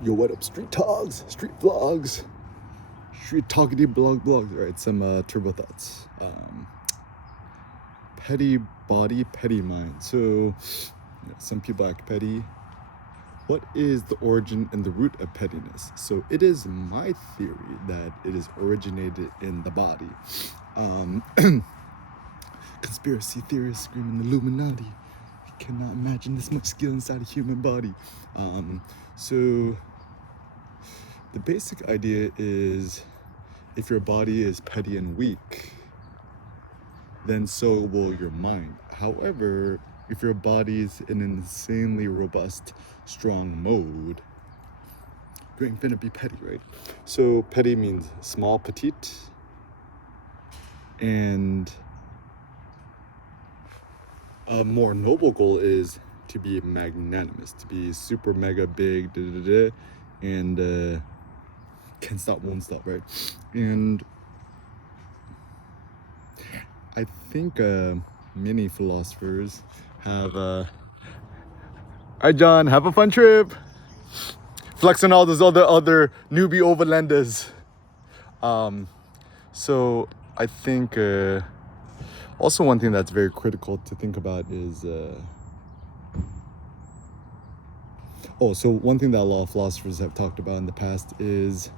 Yo, what up, street talks, street vlogs, street talkity blogs, right? Some turbo thoughts. Petty body, petty mind. So, some people act petty. What is the origin and the root of pettiness? So, it is my theory that it is originated in the body. Conspiracy theorists screaming Illuminati. You cannot imagine this much skill inside a human body. So the basic idea is if your body is petty and weak, then so will your mind. However, if your body is in an insanely robust, strong mode, you ain't finna be petty, right? So petty means small, petite, and a more noble goal is to be magnanimous, to be super mega big, and can't stop, won't stop, right? And I think many philosophers have hi John, have a fun trip. Flexing all those other newbie overlanders. So I think also one thing that's very critical to think about is so one thing that a lot of philosophers have talked about in the past is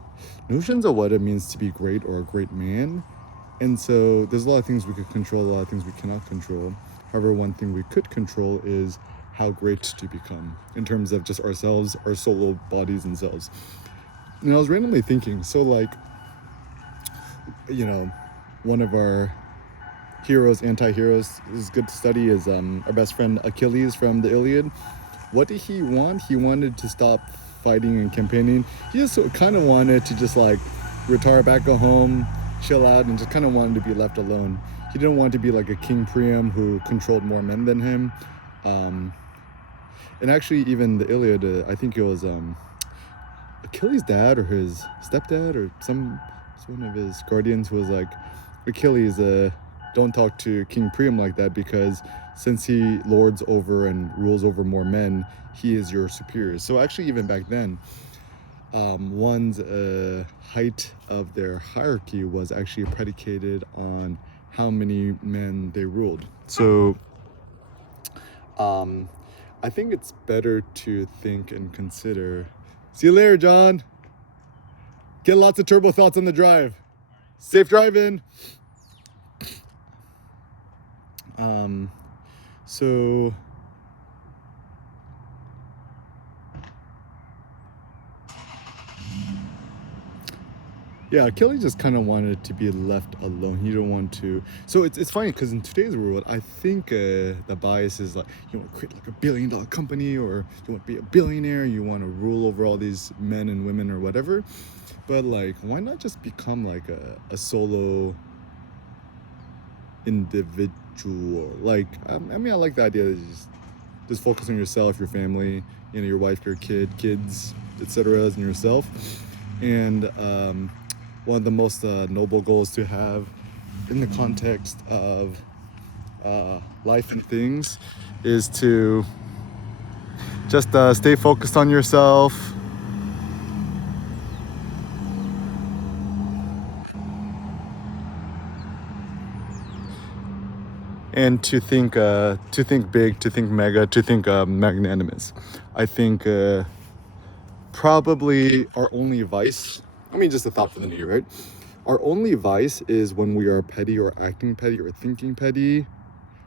notions of what it means to be great or a great man. And so there's a lot of things we could control, a lot of things we cannot control. However, one thing we could control is how great to become in terms of just ourselves, our solo bodies and selves. And I was randomly thinking, so like, one of our heroes, anti-heroes, is good to study is our best friend Achilles from the Iliad. What did he want? He wanted to stop fighting and campaigning. He just kind of wanted to just like retire back, go home, chill out, and just kind of wanted to be left alone. He didn't want to be like a King Priam who controlled more men than him. And actually, even the Iliad, I think it was Achilles' dad or his stepdad or one of his guardians who was like, Achilles, don't talk to King Priam like that, because since he lords over and rules over more men, he is your superior. So actually, even back then, one's height of their hierarchy was actually predicated on how many men they ruled. So I think it's better to think and consider. See you later, John. Get lots of turbo thoughts on the drive. Safe driving. So yeah, Achilles just kind of wanted to be left alone. He didn't want to. So it's funny because in today's world, I think the bias is like you want to create like $1 billion company, or you want to be a billionaire. You want to rule over all these men and women or whatever. But like, why not just become like a solo individual? Like, I mean, I like the idea that you just focus on yourself, your family, your wife, your kids, etc., and yourself. And one of the most noble goals to have in the context of life and things is to just stay focused on yourself. And to think big, to think mega, to think magnanimous. I think probably our only vice, just a thought for the new year, right? Our only vice is when we are petty or acting petty or thinking petty.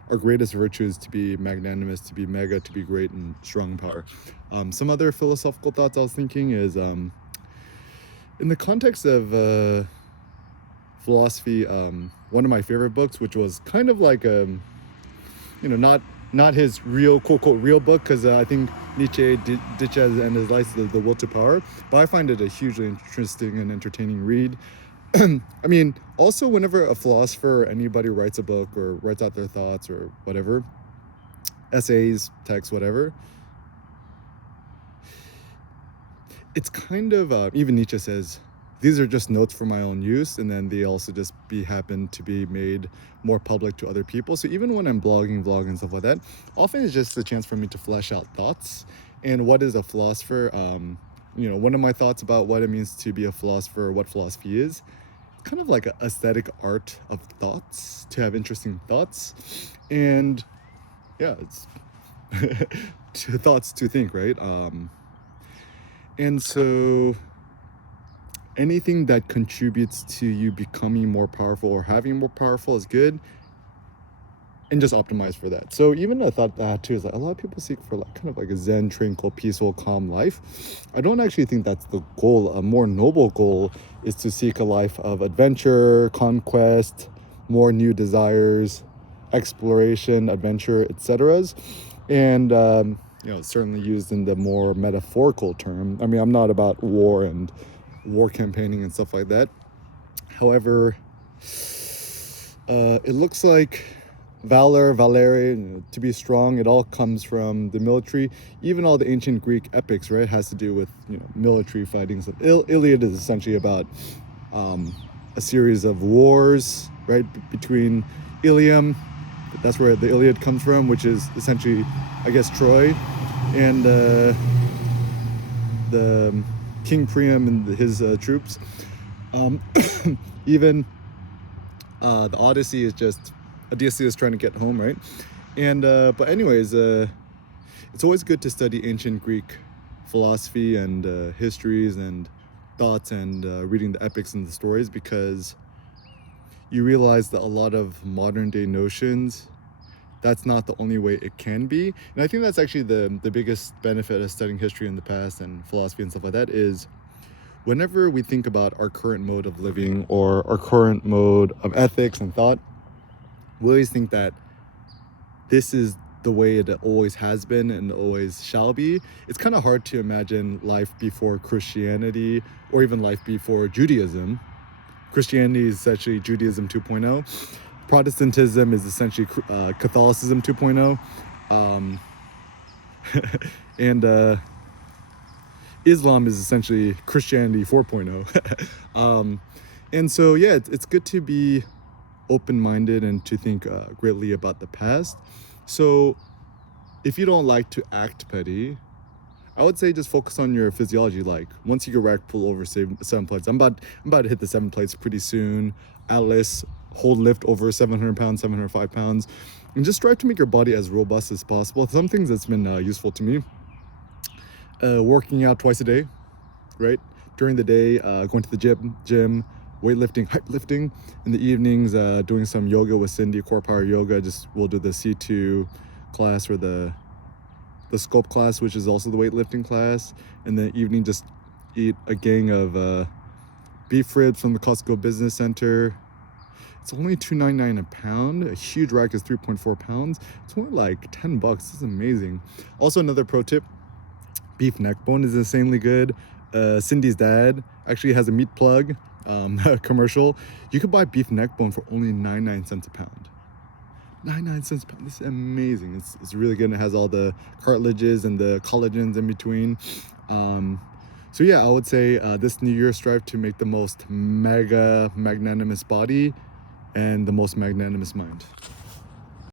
Our greatest virtue is to be magnanimous, to be mega, to be great and strong in power. Some other philosophical thoughts I was thinking is in the context of philosophy, one of my favorite books, which was kind of like not his real quote real book, because I think Nietzsche did at the end of his life the Will to Power, but I find it a hugely interesting and entertaining read. I mean, also whenever a philosopher or anybody writes a book or writes out their thoughts or whatever, essays, texts, whatever, it's kind of even Nietzsche says these are just notes for my own use, and then they also just happen to be made more public to other people. So even when I'm blogging, vlogging, stuff like that, often it's just a chance for me to flesh out thoughts. And what is a philosopher? one of my thoughts about what it means to be a philosopher, what philosophy is, kind of like an aesthetic art of thoughts, to have interesting thoughts. And yeah, it's thoughts to think, right? And so anything that contributes to you becoming more powerful or having more powerful is good, and just optimize for that. So even a thought that I had too is like a lot of people seek for like kind of like a zen, tranquil, peaceful, calm life. I don't actually think that's the goal. A more noble goal is to seek a life of adventure, conquest, more new desires, exploration, adventure, etc. And certainly used in the more metaphorical term. I mean, I'm not about war and war campaigning and stuff like that. However, it looks like valere, to be strong, it all comes from the military. Even all the ancient Greek epics, right, has to do with military fighting. So Iliad is essentially about a series of wars, right, between Ilium, that's where the Iliad comes from, which is essentially, I guess, Troy, and the King Priam and his troops. Even the Odyssey is just Odysseus trying to get home, right? And but anyways, it's always good to study ancient Greek philosophy and histories and thoughts and reading the epics and the stories, because you realize that a lot of modern day notions, that's not the only way it can be. And I think that's actually the biggest benefit of studying history in the past and philosophy and stuff like that is whenever we think about our current mode of living or our current mode of ethics and thought, we always think that this is the way it always has been and always shall be. It's kind of hard to imagine life before Christianity or even life before Judaism. Christianity is essentially Judaism 2.0. Protestantism is essentially Catholicism 2.0. And Islam is essentially Christianity 4.0. And so, yeah, it's good to be open-minded and to think greatly about the past. So if you don't like to act petty, I would say just focus on your physiology. Like once you get rack, pull over 7 plates. I'm about to hit the 7 plates pretty soon. Atlas, hold lift over 700 pounds, 705 pounds, and just strive to make your body as robust as possible. Some things that's been useful to me: working out twice a day, right? During the day, going to the gym, weightlifting, hype lifting. In the evenings, doing some yoga with Cindy, core power yoga. We'll do the C2 class or the sculpt class, which is also the weightlifting class. In the evening, just eat a gang of beef ribs from the Costco Business Center. It's only $2.99 a pound. A huge rack is 3.4 pounds. It's only like $10. This is amazing. Also, another pro tip: beef neck bone is insanely good. Cindy's dad actually has a meat plug commercial. You could buy beef neck bone for only 99 cents a pound. 99 cents a pound. This is amazing. It's really good. And it has all the cartilages and the collagens in between. So yeah, I would say this new year, strive to make the most magnanimous body and the most magnanimous mind.